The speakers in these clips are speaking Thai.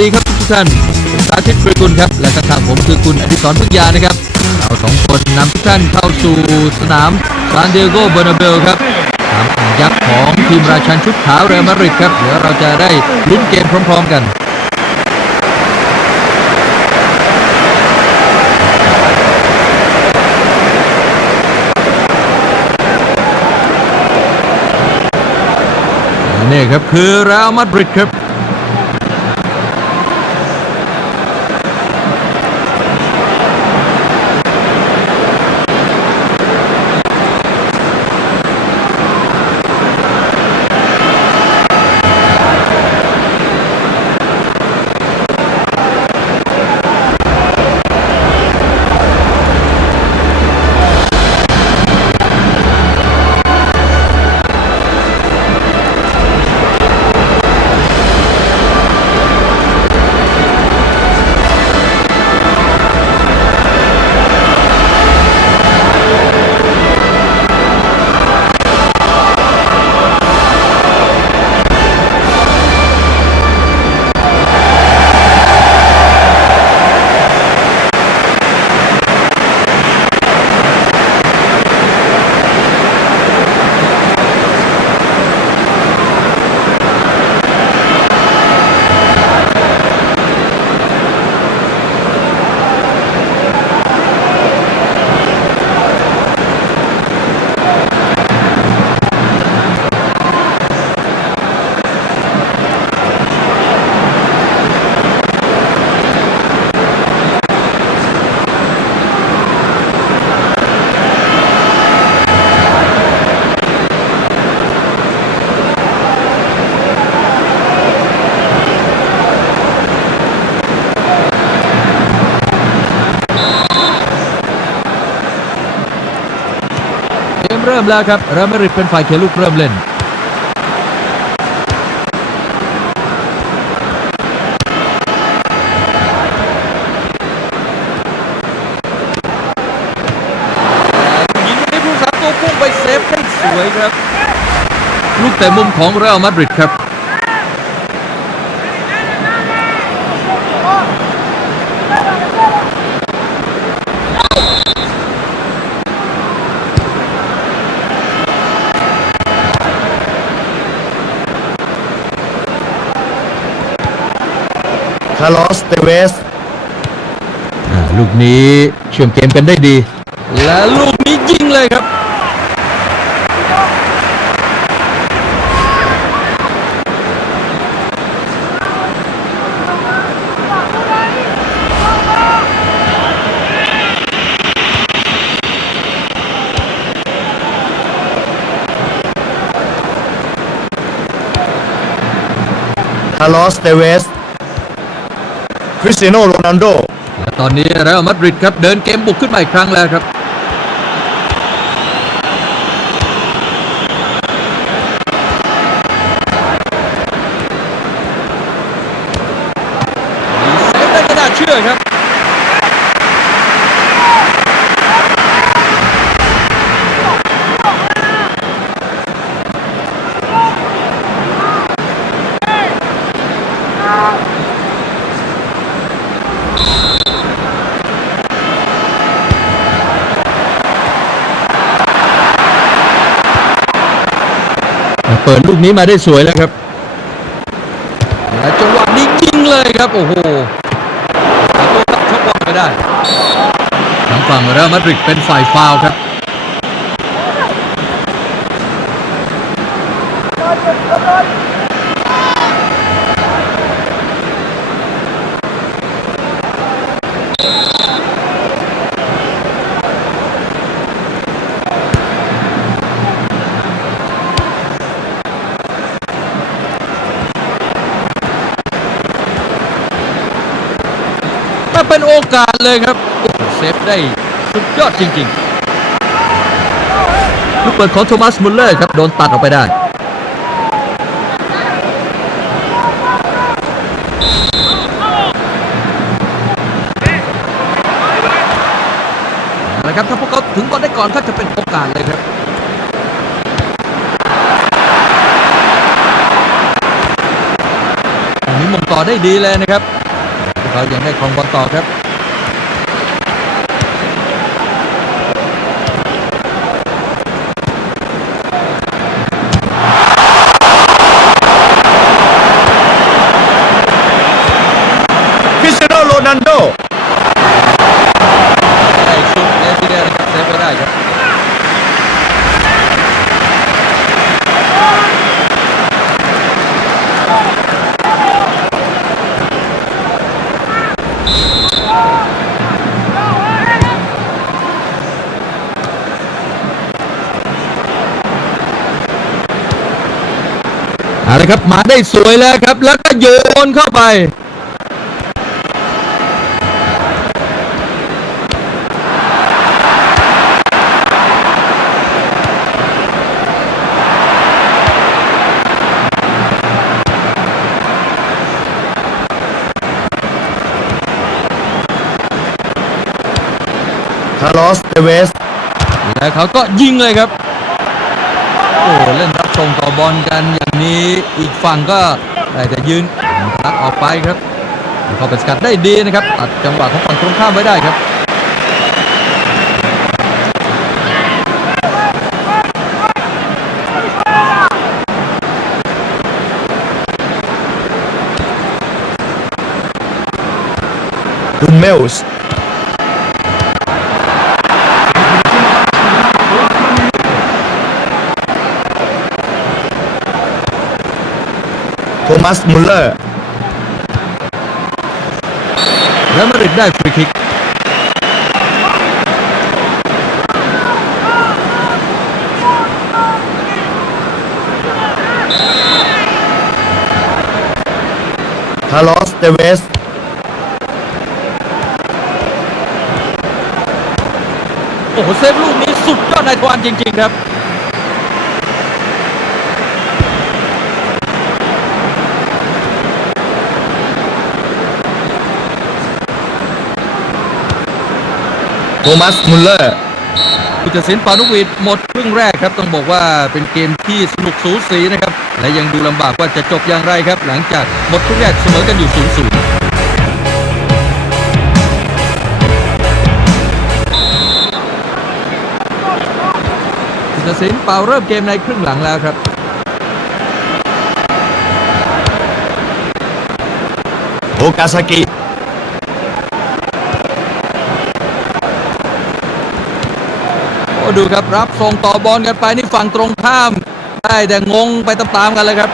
ดีครับทุกท่านผมสาธิตกรีกุลครับ และข้างๆผมคือคุณอดิศรพึ่งยานะครับ เราสองคนนำทุกท่านเข้าสู่สนามซานเดโกเบอร์นาเบลครับสามยักษ์ของทีมราชันชุดขาวเรอัลมาดริดครับ เดี๋ยวเราจะได้ลุ้นเกมพร้อม ๆ กันนี่ครับคือเรอัลมาดริดครับ เกมเริ่มแล้วครับเรอัลมาดริดเป็นฝ่ายเขียนลูกเริ่มเล่นยิงให้ผู้สาตัวพุ่งไปเซฟได้สวยครับ ลูกแต่มุมของเรอัลมาดริดครับ คาร์ลอสเตเวสอ่าลูกนี้เชื่อมเกมกันได้ดี และลูกนี้ยิงเลยครับ คาร์ลอสเตเวส คริสเตียโนโรนัลโดและตอนนี้เรอัลมาดริดครับเดินเกมบุกขึ้นมาอีกครั้งแล้วครับ มีเซฟได้ก็น่าเชื่อครับ เปิดลูกนี้มาได้สวยแล้วครับและจังหวะนี้ยิงเลยครับ โอ้โหตัวครับชกบอลไปได้ทางฝั่งเรอัลมาดริดเป็นฝ่ายฟาวครับ เป็นโอกาสเลยครับเซฟได้สุดยอดจริงๆ ลูกเปิดของโทมัสมุลเลอร์ครับ โดนตัดออกไปได้ นะครับ ถ้าพวกเขาถึงบอลได้ก่อนก็จะเป็นโอกาสเลยครับอันนี้มงต่อได้ดีเลยนะครับ เขายังได้ครองบอลต่อครับ คริสเตียโนโรนัลโด ได้ชุดเลสเซียนะครับเซฟไปได้ครับ เอาละ ครับ มาได้สวยแล้วครับ แล้วก็โยนเข้าไป คาร์ลอสเตเวส แล้วเขาก็ยิงเลยครับ โอ้เล่นรับ ส่งต่อบอลกันอย่างนี้อีกฝั่งก็ได้แต่ยืนทักออกไปครับเขาไปสกัดได้ดีนะครับตัดจังหวะของฝั่งตรงข้ามไว้ได้ครับดุนเมลส์ มัสมุลเลอร์แล้วมาดริดได้ฟรีคิกคาร์ลอสเตเวสโอ้โหเซฟลูกนี้สุดยอดนายทวารจริง ๆ ครับ โทมัสมุลเลอร์ผู้ตัดสินปานุวิทย์หมดครึ่งแรกครับ ต้องบอกว่าเป็นเกมที่สนุกสูสีนะครับ และยังดูลำบากว่าจะจบอย่างไรครับ หลังจากหมดครึ่งแรกเสมอกันอยู่0 0ผู้ตัดสินเป่าเริ่มเกมในครึ่งหลังแล้วครับโอกาซากิ โอ้ ดูครับรับส่งต่อบอลกันไปนี่ฝั่งตรงข้าม ได้แต่งงไปตามๆกันเลยครับ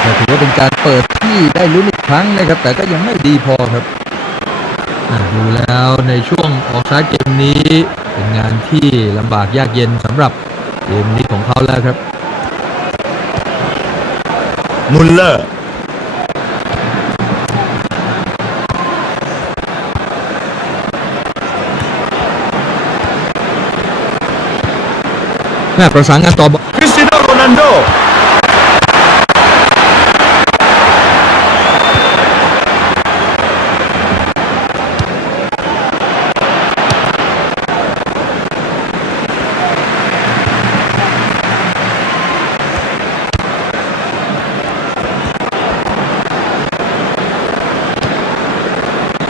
แต่ถือว่าเป็นการเปิดที่ได้ลุ้นอีกครั้งนะครับ แต่ก็ยังไม่ดีพอครับอะดูแล้วในช่วงออกซ้ายเกมนี้เป็นงานที่ลำบากยากเย็นสำหรับเกมนี้ของเขาแล้วครับมุลเลอร์ แม่ประสานงานต่อบอลคริสเตียโนโรนัลโด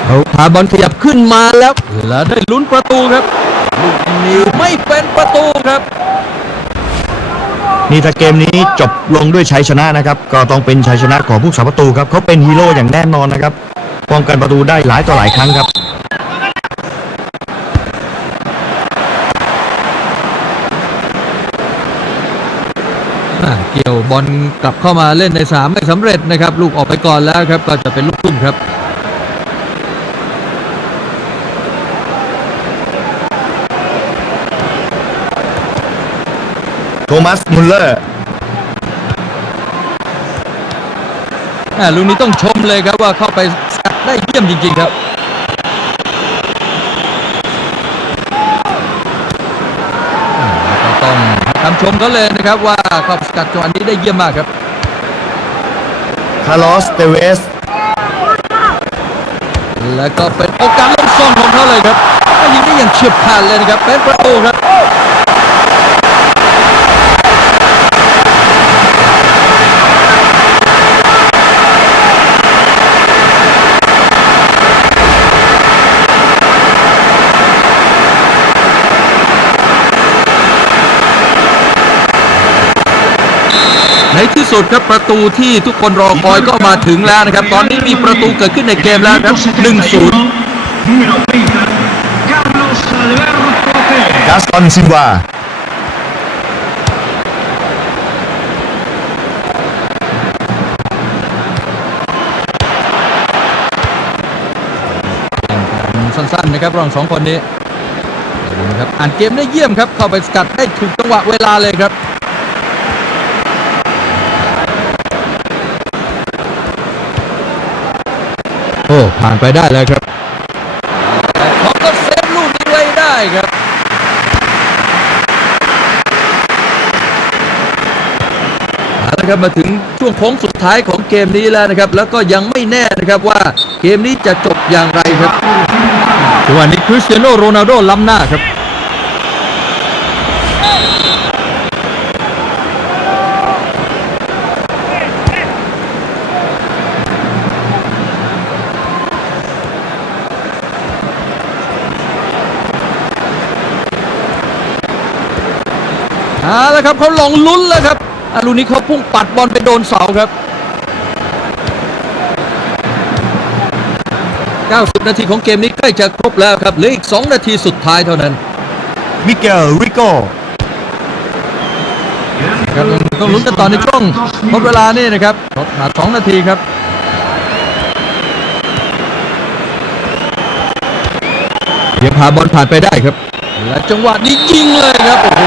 เขาพาบอลขยับขึ้นมาแล้ว แล้วได้ลุ้นประตูครับ ลูกนี้ไม่เป็นประตูครับ นี่ถ้าเกมนี้จบลงด้วยชัยชนะนะครับ ก็ต้องเป็นชัยชนะของผู้สาประตูครับเขาเป็นฮีโร่อย่างแน่นอนนะครับป้องกันประตูได้หลายต่อหลายครั้งครับเกี่ยวบอลกลับเข้ามาเล่นในสามไม่สำเร็จนะครับ ลูกออกไปก่อนแล้วครับ ก็จะเป็นลูกทุ่มครับ โทมัสมุลเลอร์อะลูกนี้ต้องชมเลยครับว่าเข้าไปสกัดได้เยี่ยมจริง ๆ ครับอะแล้วก็ต้องคำชมเขาเลยนะครับว่าเข้าไปสกัดจังหวะนี้ได้เยี่ยมมากครับ คาร์ลอสเตเวส แล้วก็เป็นโอกาสลงซองของเขาเลยครับก็ยิงได้อย่างเฉียบขาดเลยนะครับ เป็นประตูครับ สุดครับประตูที่ทุกคนรอคอยก็มาถึงแล้วนะครับ ตอนนี้มีประตูเกิดขึ้นในเกมแล้วครับ1-0 Número 30, Carlos Alberto Pérez. กาสตอนซินวาสั้นๆนะครับระหว่างสองคนนี้ดูนะครับอ่านเกมได้เยี่ยมครับ เข้าไปสกัดได้ถูกจังหวะเวลาเลยครับ ผ่านไปได้แล้วครับแต่เขาก็เซฟลูกนี้ไว้ได้ครับ เอาละครับมาถึงช่วงโค้งสุดท้ายของเกมนี้แล้วนะครับ แล้วก็ยังไม่แน่นะครับว่าเกมนี้จะจบอย่างไรครับจังหวะนี้คริสเตียโนโรนัลโดล้ำหน้าครับ เอาละครับเขาลองลุ้นแล้วครับอาลูกนี้เขาพุ่งปัดบอลไปโดนเสาครับ 90 นาทีของเกมนี้ใกล้จะครบแล้วครับเหลืออีก 2 นาทีสุดท้ายเท่านั้น มิเกลริโกครับต้องต้องลุ้นกันต่อในช่วงหมดเวลานี่นะครับทดมา2นาทีครับยังพาบอลผ่านไปได้ครับ และจังหวะนี้ยิงเลยครับ โอ้โห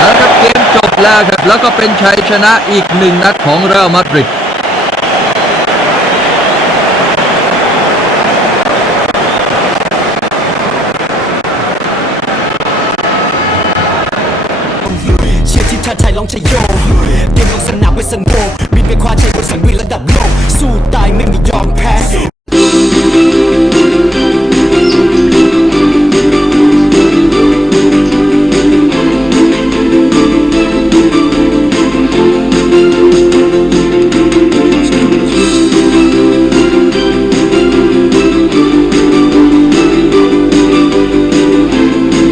แล้วครับเกมจบ แล้วครับ แล้วก็เป็นชัยชนะอีกหนึ่งนัดของเรอัลมาดริดเชียร์ทีมชาติไทยลองชยโยเกมลงสนามไว้สงบบินไปคว้าชัยบนสังเวียนระดับโลก สู้ตายไม่มียอมแพ้